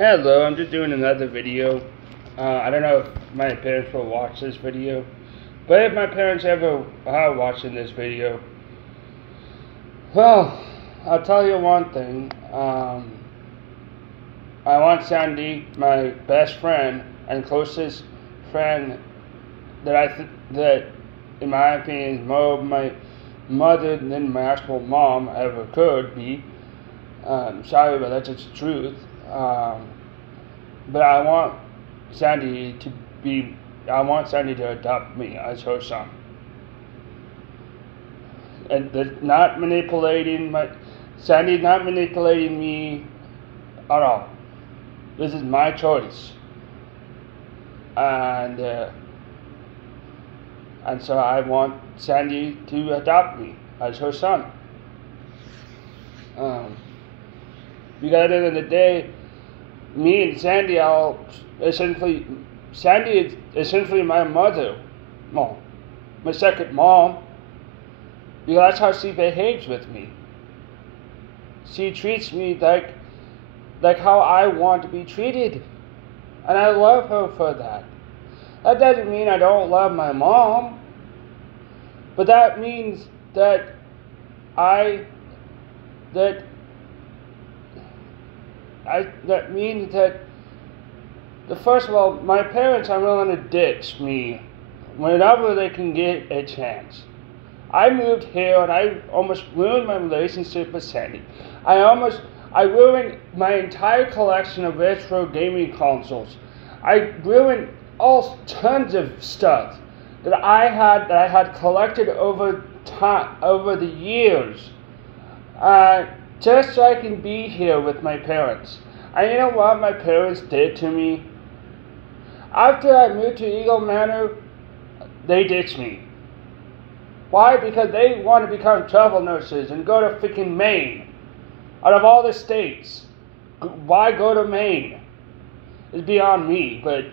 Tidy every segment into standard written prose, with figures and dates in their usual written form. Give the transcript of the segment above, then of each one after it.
Hello, I'm just doing another video. I don't know if my parents will watch this video, but if my parents ever are watching this video, well, I'll tell you one thing. I want Sandy, my best friend and closest friend, that, in my opinion, is more of my mother than my actual mom ever could be. Sorry, but that's just the truth. But Sandy to I want Sandy to adopt me as her son. And Sandy's not manipulating me at all. This is my choice. And so I want Sandy to adopt me as her son. Because at the end of the day, me and Sandy Sandy is essentially my mother, well, my second mom, because that's how she behaves with me. She treats me like how I want to be treated, and I love her for that. That doesn't mean I don't love my mom, but that means that first of all, my parents are willing to ditch me whenever they can get a chance. I moved here and I almost ruined my relationship with Sandy. I ruined my entire collection of retro gaming consoles. I ruined tons of stuff that I had collected over the years, just so I can be here with my parents. And you know what my parents did to me? After I moved to Eagle Manor, they ditched me. Why? Because they want to become travel nurses and go to freaking Maine. Out of all the states, why go to Maine? It's beyond me, but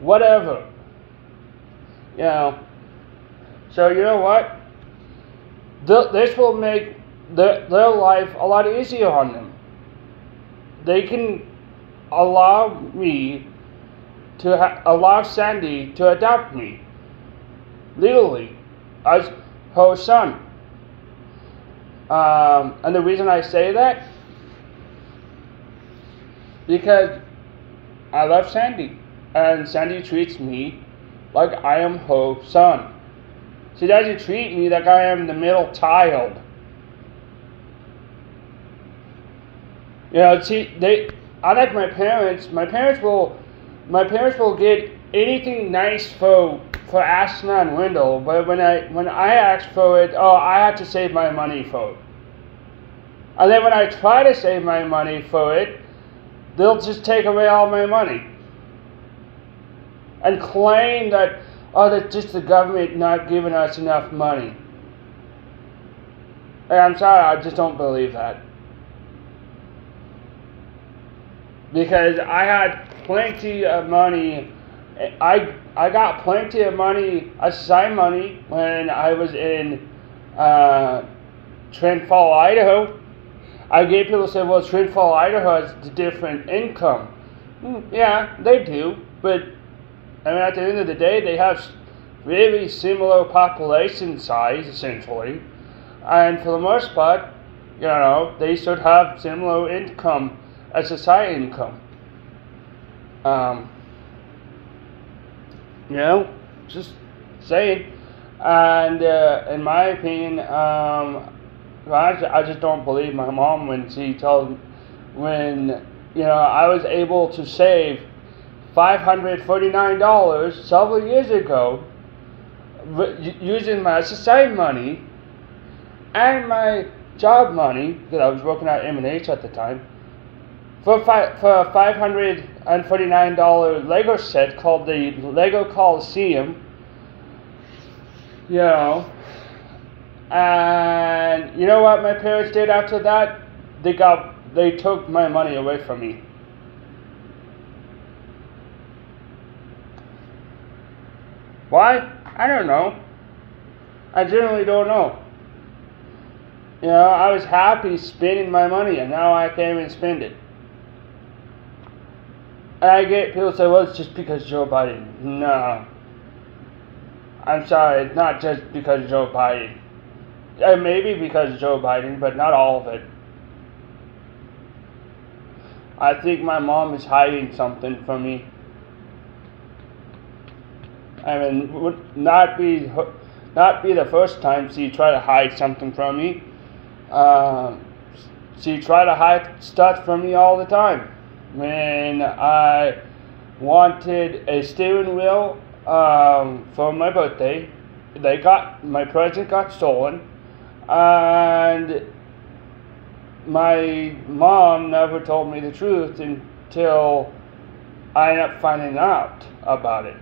whatever. You know. So you know what? This will make their life a lot easier on them. They can allow Sandy to adopt me legally as her son. And the reason I say that, because I love Sandy, and Sandy treats me like I am her son. She doesn't treat me like I am the middle child. You know, unlike my parents will get anything nice for Ashton and Wendell, but when I ask for it, I have to save my money for it. And then when I try to save my money for it, they'll just take away all my money. And claim that, that's just the government not giving us enough money. And I'm sorry, I just don't believe that. Because I had plenty of money. I got plenty of money, assigned money, when I was in Trent Fall, Idaho. I gave people say, well, Trent Fall, Idaho has different income. Yeah, they do. But I mean, at the end of the day, they have really similar population size, essentially. And for the most part, you know, they should have similar income as society income. You know, just saying. And in my opinion, I just don't believe my mom when I was able to save $549 several years ago using my SSI money and my job money, because I was working at M&H at the time, for a $549 Lego set called the Lego Coliseum. You know, and you know what my parents did after that? They took my money away from me. Why? I don't know. I generally don't know. You know, I was happy spending my money, and now I can't even spend it. And I get people say, well, it's just because Joe Biden. No. I'm sorry, it's not just because Joe Biden. Maybe because Joe Biden, but not all of it. I think my mom is hiding something from me. I mean, would not be the first time she tried to hide something from me. She tried to hide stuff from me all the time. When I wanted a steering wheel for my birthday, my present got stolen, and my mom never told me the truth until I ended up finding out about it.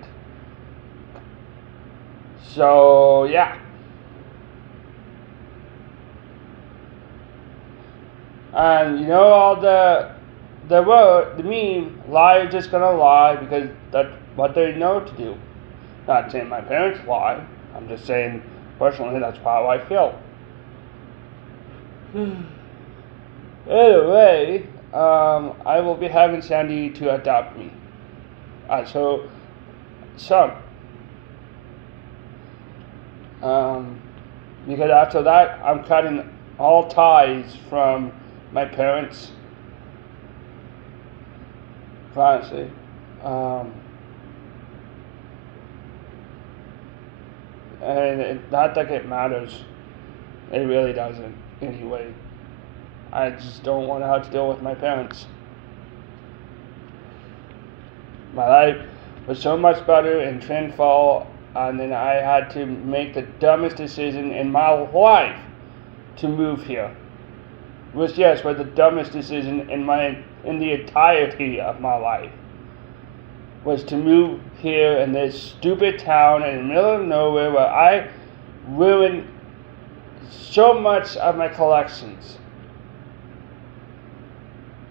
So yeah. And you know all the meme, lie is just gonna lie because that's what they know to do. Not saying my parents lie. I'm just saying personally that's how I feel. Anyway, I will be having Sandy to adopt me. So, son. Because after that, I'm cutting all ties from my parents. Honestly. And not that it matters. It really doesn't, anyway. I just don't want to have to deal with my parents. My life was so much better in Trinfall, and then I had to make the dumbest decision in my life to move here. Which, yes, was the dumbest decision in the entirety of my life. Was to move here in this stupid town in the middle of nowhere where I ruined so much of my collections.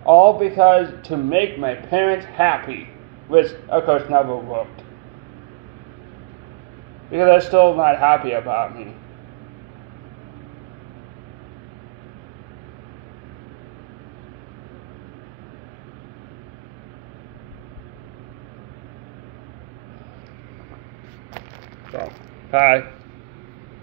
All because to make my parents happy, which of course never worked. Because they're still not happy about me. So, bye.